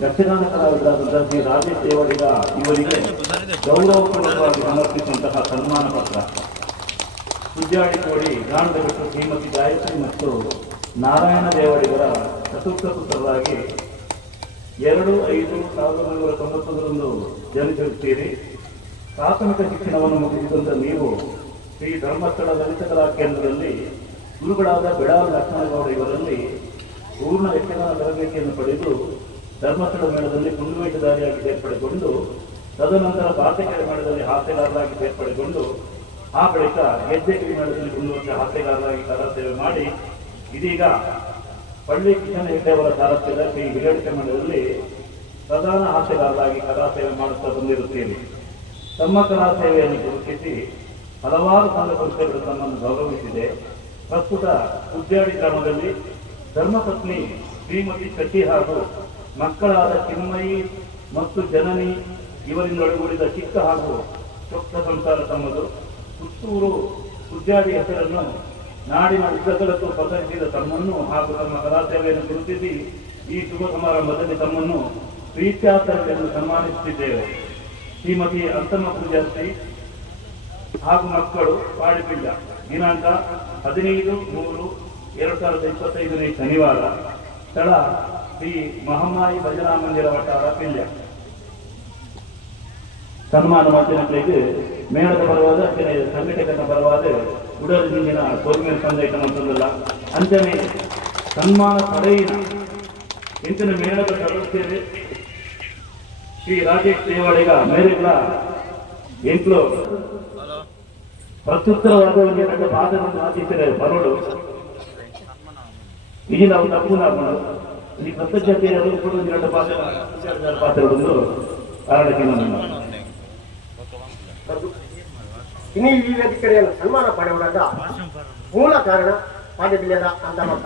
ಯಕ್ಷಗಾನ ಕಲಾವಿದರಾದಂತಹ ಶ್ರೀ ರಾಜೇಶ್ ದೇವಡಿಗ ಇವರಿಗೆ ಗೌರವಪೂರ್ವಕವಾಗಿ ಸಮರ್ಪಿಸುವಂತಹ ಸನ್ಮಾನ ಪತ್ರ. ಸುಜ್ಜಾಡಿ ಕೋಡಿ ಗಾಣದ ಬಿಟ್ಟು ಶ್ರೀಮತಿ ಗಾಯತ್ರಿ ಮತ್ತು ನಾರಾಯಣ ದೇವಡಿಗರ ಚತುರ್ಥ ಪುತ್ರರಾಗಿ 2/5/1991 ಜನಿಸಿರುತ್ತೀರಿ. ಪ್ರಾಥಮಿಕ ಶಿಕ್ಷಣವನ್ನು ಮುಗಿಸಿದಂತ ನೀವು ಶ್ರೀ ಧರ್ಮಸ್ಥಳ ಲಲಿತ ಕಲಾ ಕೇಂದ್ರದಲ್ಲಿ ಗುರುಗಳಾದ ಬೆಡಾಲ ಲಕ್ಷ್ಮಣಗೌಡ ಇವರಲ್ಲಿ ಪೂರ್ಣ ಯಕ್ಷಗಾನ ತರಬೇತಿಯನ್ನು ಪಡೆದು ಧರ್ಮಸ್ಥಳ ಮೇಳದಲ್ಲಿ ಕುಂದುವೇಷಧಾರಿಯಾಗಿ ಸೇರ್ಪಡೆಗೊಂಡು ತದನಂತರ ಪಾತಕೆರೆ ಮೇಳದಲ್ಲಿ ಹಾಸ್ಯಗಾರರಾಗಿ ಸೇರ್ಪಡೆಗೊಂಡು ಆ ಬಳಿಕ ಗೆಜ್ಜೆಗಿರಿ ಮೇಳದಲ್ಲಿ 1 ವರ್ಷ ಹಾಸ್ಯಗಾರರಾಗಿ ಕಲಾಸೇವೆ ಮಾಡಿ ಇದೀಗ ಪಳ್ಳಿ ಕಿಶನ್ ಹೆಗ್ಡೆಯವರ ಸಾರಥ್ಯದ ಶ್ರೀ ಹಿರೇಳಿಕೆ ಮೇಳದಲ್ಲಿ ಪ್ರಧಾನ ಹಾಸ್ಯಗಾರರಾಗಿ ಕಲಾಸೇವೆ ಮಾಡುತ್ತಾ ಬಂದಿರುತ್ತೀರಿ. ತಮ್ಮ ಕಲಾಸೇವೆಯನ್ನು ಗುರುತಿಸಿ ಹಲವಾರು ಸಂಘ ಸಂಸ್ಥೆಗಳು ತಮ್ಮನ್ನು ಗೌರವಿಸಿದೆ. ಪ್ರಸ್ತುತ ಉಜ್ಜಾಡಿ ಗ್ರಾಮದಲ್ಲಿ ಧರ್ಮಪತ್ನಿ ಶ್ರೀಮತಿ ಶೆಟ್ಟಿ ಹಾಗೂ ಮಕ್ಕಳಾದ ಚಿನ್ಮಯಿ ಮತ್ತು ಜನನಿ ಇವರಿಂದೊಳಗೂಡಿದ ಚಿಕ್ಕ ಹಾಗೂ ಚೊಕ್ಕ ಸಂಸಾರ ತಮ್ಮದು. ಪುತ್ತೂರು ಉಜ್ಜಾಡಿ ಹೆಸರನ್ನು ನಾಡಿನ ಉದ್ದಗಲಕ್ಕೂ ಪಸರಿಸಿದ ತಮ್ಮನ್ನು ಹಾಗೂ ತಮ್ಮ ಕಲಾಸೇವೆಯನ್ನು ಗುರುತಿಸಿ ಈ ಶುಭ ಸಮಾರಂಭದಲ್ಲಿ ತಮ್ಮನ್ನು ಪ್ರೀತ್ಯಾಸರಗಳನ್ನು ಸನ್ಮಾನಿಸುತ್ತಿದ್ದೇವೆ. ಶ್ರೀಮತಿ ಅಂತಮ್ಮ ಪೂಜಾರ್ತಿ ಹಾಗೂ ಮಕ್ಕಳು ಪಾಡಿಪಿಳ್ಳ. ದಿನಾಂಕ 15/3/2025 ಶನಿವಾರ. ಸ್ಥಳ ಶ್ರೀ ಮಹಮ್ಮಾಯಿ ಭಜನಾ ಮಂದಿರ ವಟಾರ ಪಿಳ್ಳ. ಸನ್ಮಾನ ಮಾಧ್ಯಮಗಳಿಗೆ ಮೇಳದ ಪರವಾದ ಸಂಘಟಕರ ಪರವಾದ ಉಡಲ್ ಹಿಂದಿನ ಸೋರ್ಮೇಲ್ ಸಂದೇಶ ಅಂತಂದಲ್ಲ ಅಂಚನೆ ಸನ್ಮಾನ ಪಡೆಯಿನ ಇಂಚಿನ ಮೇಳದ ಸದಸ್ಯರು ಶ್ರೀ ರಾಜೇಶ್ ದೇವಡಿಗ ಮೇರೆಗಳ ಎಂಟ್ಲು ಪ್ರತ್ಯುತ್ತರವಾದ ಒಂದು ಪಾದವನ್ನು ಆಚಿಸಿದರೆ ಬರೋಡು ಇಲ್ಲಿ ನಾವು ತಪ್ಪು ನಾವು ಈ ಪ್ರತ್ಯಕ್ಷತೆಯರು ಕೂಡ 2 ಪಾತ್ರ ಬಂದು ಕಾರಣಕ್ಕೆ ಇನ್ನು ಈ ವೇದಿಕೆಯನ್ನು ಸನ್ಮಾನ ಪಡೆಯುವಾಗ ಮೂಲ ಕಾರಣ ಪಾಂಡಬಿಲ್ಯದ ಅಂತ ಮತ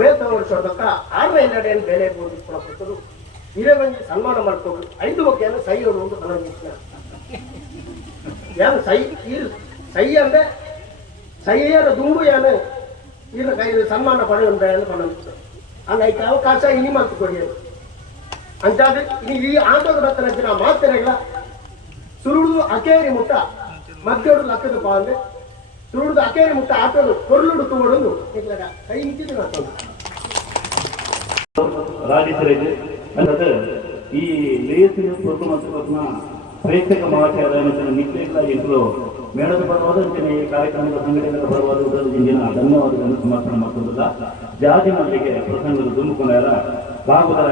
50 ವರ್ಷದಕ್ಕ 6ನೇ ನಡೆಯನ್ನು ಬೇಲೆ ಬೋಧಿಸಿಕೊಳ್ಳುವುದು ಇದೇ ಬಂದು ಸನ್ಮಾನ ಮಾಡ್ಕೊಂಡು 5 ಬಗೆಯನ್ನು ಸೈ ಒಂದು ಕಲಂಗಿಸಿನ ಏನು ಸೈ ಅಂದ್ರೆ ಸೈಯರ ದುಂಬು ಏನು ಇನ್ನು ಕೈ ಸನ್ಮಾನ ಪಡೆಯುವಂತ ಕಲಂಗಿಸ್ತಾರೆ ಅನ್ನಕ್ಕೆ ಅವಕಾಶ ಇನಿ ಮಾತು ಕೊಡಿಯೋದು ಅಂತಾದ್ರೆ ಈ ಆಟೋದ ಬರ್ತನ ಮಾತಿರಲ್ಲ ಸುರುಳು ಅಕೇರಿ ಮುಟ್ಟ ಮದ್ದೋಡು ಲಕ್ಕದ ಪಾಂದ್ರೆ ಸುರುಳು ಅಕೇರಿ ಮುಟ್ಟ ಆಟೋದು ಕೊರ್ಲುಡು ತೋಡೊಂದು ಕೈ ನಿಂತಿದ್ದು ಹಾಕೊಂಡು ರಾಜೇಶ್ವರಿಗೆ ಅನ್ನದ ಈ ಲೇಸಿನ ಮತ್ತು ಪ್ರೇಕ್ಷಕ ಮಹಾಶಯದ ನಿತ್ಯ ಎಂಟು ಮೇಳದ ಪರವಾದ ಈ ಕಾರ್ಯಕ್ರಮದ ಸಂಘಟನೆಗಳ ಪರವಾದ ಇಂದಿನ ಧನ್ಯವಾದಗಳನ್ನು ಸಮರ್ಪಣೆ ಮಾಡುವುದಿಲ್ಲ. ಜಾತಿ ಮಲ್ಲಿಗೆ ಪ್ರಸಂಗದ ದುಂಬುಕೊಂಡಾರ ಭಾಗವತರ